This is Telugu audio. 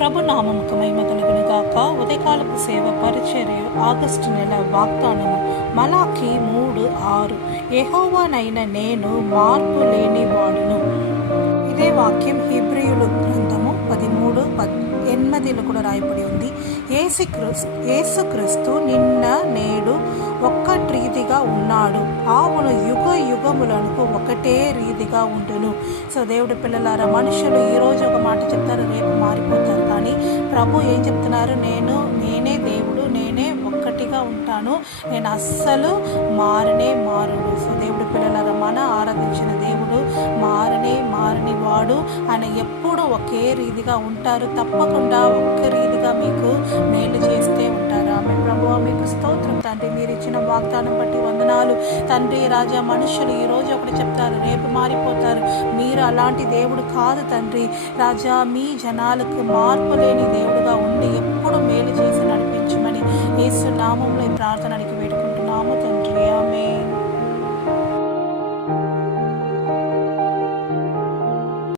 ప్రభు నామముకు మహిమ కలుగును గాక. ఉదయకాలపు సేవ పరిచర్య ఆగస్టు నెల వాగ్దానము మలాకి 3:6 యెహోవానైన నేను మార్పు లేని వాడును. ఇదే వాక్యం హెబ్రీయుల గ్రంథము 13:8 కూడా రాయబడి ఉంది. యేసుక్రీస్తు నిన్న నేడు ఒక్కటి రీతిగా ఉన్నాడు, ఆవును యుగ యుగములకు ఒకటే రీతిగా ఉండును. సో దేవుడి పిల్లలారా, మనుషులు ఈరోజు ఒక మాట చెప్తారు, రేపు మారిపోతారు. కానీ ప్రభు ఏం చెప్తున్నారు? నేనే దేవుడు, నేనే ఒక్కటిగా ఉంటాను, నేను అస్సలు మారుడు. సో దేవుడి పిల్లలారా, మన ఆరాధించిన దేవుడు మారని వాడు. ఆయన ఎప్పుడు ఒకే రీతిగా ఉంటారు. తప్పకుండా ఒక్క రీతిగా మీకు మేలు చేస్తే ఉంటారు. ఆమె ప్రభువా మీకు స్తోత్రం తండ్రి. మీరు ఇచ్చిన వాగ్దానం బట్టి వందనాలు తండ్రి. రాజా, మనుషులు ఈరోజు ఒకటి చెప్తారు, రేపు మారిపోతారు. మీరు అలాంటి దేవుడు కాదు తండ్రి. రాజా, మీ జనాలకు మార్పు లేని దేవుడుగా ఉండి ఎప్పుడు మేలు చేసి నడిపించమని యేసు నామములో ప్రార్థన